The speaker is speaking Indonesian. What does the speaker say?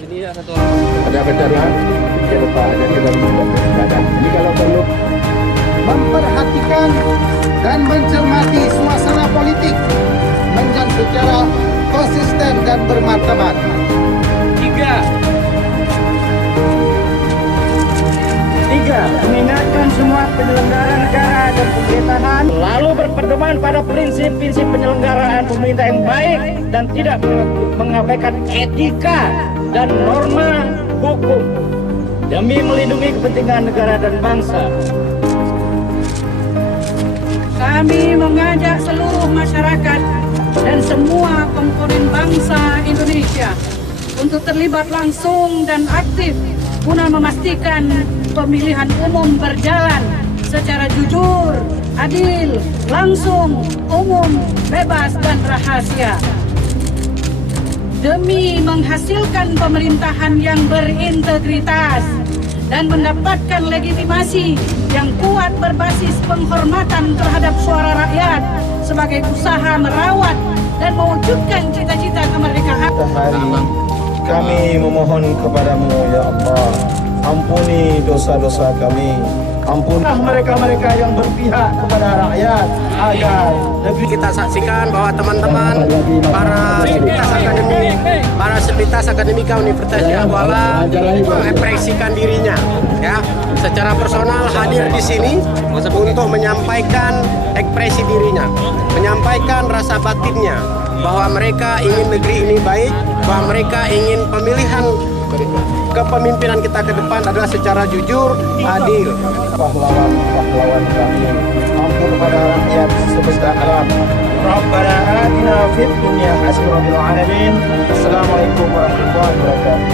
Ini ya satu orang. Ada veteran, jangan lupa ada kita menjaga. Jadi kalau perlu memperhatikan dan mencermati suasana politik menjadi secara konsisten dan bermartabat. 3. Mengingatkan semua penyelenggara negara dan pemerintahan lalu berpedoman pada prinsip-prinsip penyelenggaraan pemerintah yang baik dan tidak mengabaikan etika dan norma hukum demi melindungi kepentingan negara dan bangsa. Kami mengajak seluruh masyarakat dan semua komponen bangsa Indonesia untuk terlibat langsung dan aktif guna memastikan pemilihan umum berjalan secara jujur, adil, langsung, umum, bebas, dan rahasia. Demi menghasilkan pemerintahan yang berintegritas dan mendapatkan legitimasi yang kuat berbasis penghormatan terhadap suara rakyat sebagai usaha merawat dan mewujudkan cita-cita kemerdekaan. Hari kami memohon kepadamu ya Allah, ampuni dosa-dosa kami, ampunilah mereka-mereka yang berpihak kepada rakyat agar negeri Kita saksikan bahwa teman-teman para sepintas akademika Universitas Syahkuala mengekspresikan dirinya, ya, secara personal hadir di sini untuk menyampaikan ekspresi dirinya, menyampaikan rasa batinnya bahwa mereka ingin negeri ini baik, bahwa mereka ingin pemilihan kepemimpinan kita ke depan adalah secara jujur, adil. pahlawan kami, ampun pada rakyat semesta alam. Rabbana atina fid dunya hasanah wa fil alamin. Assalamualaikum warahmatullahi wabarakatuh.